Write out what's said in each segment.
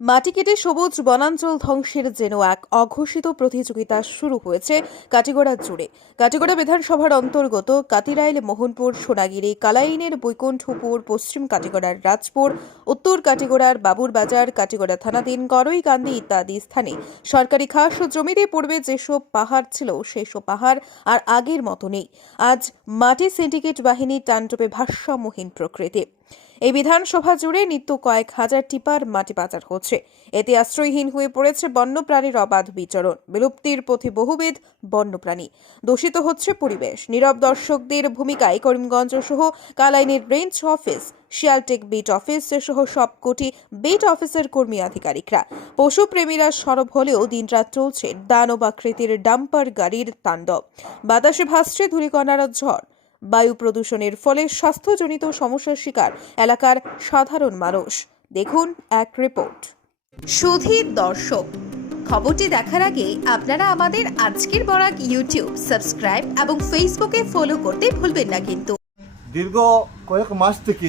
মাটি কেটে সবুজ বনাঞ্চল ধ্বংসের যেন এক অঘোষিত প্রতিযোগিতা শুরু হয়েছে কাটিগড়া জুড়ে। কাটিগড়া বিধানসভার অন্তর্গত কাতিরাইল, মোহনপুর, সোনাগিরি, কালাইনের বৈকুণ্ঠপুর, পশ্চিম কাটিগড়ার রাজপুর, উত্তর কাটিগড়ার বাবুরবাজার, কাটিগড়া থানাধীন করইকান্দি ইত্যাদি স্থানে সরকারি খাস জমিতে পূর্বে যেসব পাহাড় ছিল সেসব পাহাড় আর আগের মতো নেই। আজ মাটি সিন্ডিকেট বাহিনীর তাণ্ডবে ভারসাম্যহীন প্রকৃতি। এই বিধানসভা জুড়ে নিত্য কয়েক হাজার টিপার মাটি পাচার হচ্ছে। এতে আশ্রয়হীন হয়ে পড়েছে বন্যপ্রাণীর অবাধ বিচরণ। বিলুপ্তির পথে বহুবিধ বন্যপ্রাণী। দূষিত হচ্ছে পরিবেশ। নীরব দর্শকদের ভূমিকায় করিমগঞ্জ সহ কালাইনের রেঞ্জ অফিস, শিয়ালটেক বিট অফিস সহ সবকটি বিট অফিসের কর্মী আধিকারিকরা। পশুপ্রেমীরা সরব হলেও দিনরাত চলছে দানব আকৃতির ডাম্পার গাড়ির তাণ্ডব। বাতাসে ভাসছে ধূলিকণার ঝড়। বায়ু প্রদূষণের ফলে স্বাস্থ্যজনিত সমস্যার শিকার এলাকার সাধারণ মানুষ। দেখুন এক রিপোর্ট। সুধীর দর্শক, খবরটি দেখার আগে আপনারা আমাদের আজকের বরাক ইউটিউব সাবস্ক্রাইব এবং ফেসবুকে ফলো করতে ভুলবেন না কিন্তু। দীর্ঘ কয়েক মাস থেকে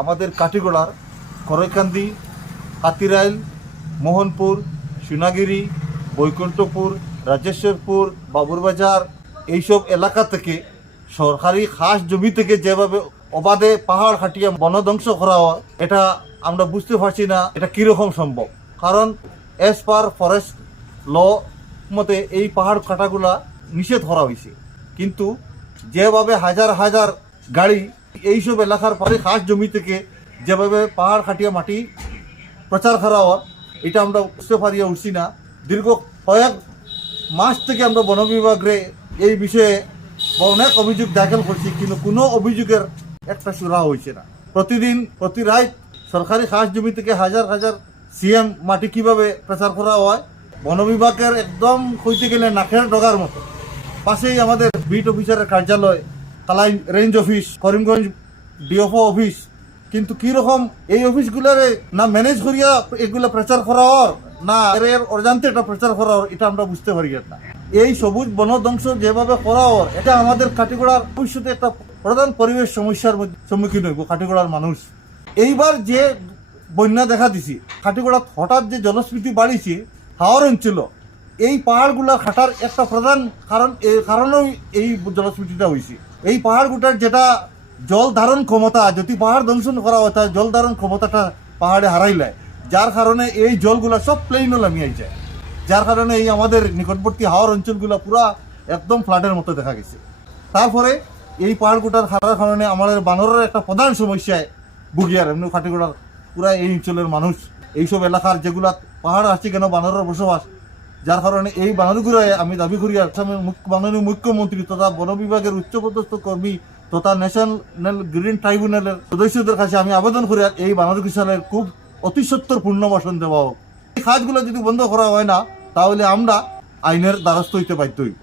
আমাদের কাটিগড়ার করইকান্দি, কাতিরাইল, মোহনপুর, সোনাগিরি, বৈকুণ্ঠপুর, রাজেশ্বরপুর, বাবুরবাজার এইসব এলাকা থেকে সরকারি খাস জমি থেকে যেভাবে অবাধে পাহাড় কাটিয়ে বনধ্বংস করা হয়, এটা আমরা বুঝতে পারছি না এটা কীরকম সম্ভব। কারণ অ্যাজ পার ফরেস্ট ল মতে এই পাহাড় কাটাগুলা নিষেধ করা হয়েছে, কিন্তু যেভাবে হাজার হাজার গাড়ি এইসব এলাকার পরে খাস জমি থেকে যেভাবে পাহাড় কাটিয়ে মাটি প্রচার করা হয়, এটা আমরা বুঝতে পারিয়া উঠছি না। দীর্ঘ কয়েক মাস থেকে আমরা বন বিভাগে এই বিষয়ে অনেক অভিযোগ দাখিল করছি, কিন্তু কোনো অভিযোগের একটা সুরা হয়েছে না। প্রতিদিন প্রতি রাত সরকারি খাস জমি থেকে হাজার হাজার সিএম মাটি কিভাবে প্রচার করা হয়, বন বিভাগের একদম কইতে গেলে নাকের ডগার মতো। পাশেই আমাদের বিট অফিসারের কার্যালয়, Kalai range office, Karimganj DFO office, কিন্তু কীরকম এই অফিসগুলোরে না ম্যানেজ করিয়া এগুলো প্রচার করা হওয়ার, না এর অজান্তে এটা প্রচার করা হওয়ার, এটা আমরা বুঝতে পারি না। এই সবুজ বনধ্বংস যেভাবে করা হওয়ার, এটা আমাদের কাটিগড়ার ভবিষ্যতে একটা প্রধান পরিবেশ সমস্যার সম্মুখীন হইব কাটিগড়ার মানুষ। এইবার যে বন্যা দেখা দিছি, কাটিগড়াত হঠাৎ যে জলস্ফীতি বাড়িছে হাওর অঞ্চল, এই পাহাড়গুলা খাটার একটা প্রধান কারণ, এই কারণেও এই জলস্ফীতিটা হয়েছে। এই পাহাড়গুটার যেটা জল ধারণ ক্ষমতা, যদি পাহাড় ধ্বংসন করা হয় তার জল ধারণ ক্ষমতাটা পাহাড়ে হারাইলায়, যার কারণে এই জলগুলা সব প্লেইনও নামিয়ে যায়, যার কারণে এই আমাদের নিকটবর্তী হাওর অঞ্চলগুলো পুরা একদম ফ্লাডের মতো দেখা গেছে। তারপরে এই পাহাড়গুটার হারার কারণে আমাদের বানরের একটা প্রধান সমস্যায় ভুগিয়ার এমনি কাটিগড়ার পুরা এই অঞ্চলের মানুষ। এইসব এলাকার যেগুলা পাহাড় আছে কেন বানরের বসবাস, যার কারণে এই বানরগুলোয় আমি দাবি করি আসামের মাননীয় মুখ্যমন্ত্রী তথা বন বিভাগের উচ্চপদস্থ কর্মী তথা ন্যাশনাল গ্রিন ট্রাইব্যুনালের সদস্যদের কাছে আমি আবেদন করি এই বানরগুলোর খুব অতি সত্বর পুনর্বাসন দেওয়া হোক। এই কাজগুলো যদি বন্ধ করা হয় না, তাহলে আমরা আইনের দ্বারস্থ হইতে বাধ্য হইব।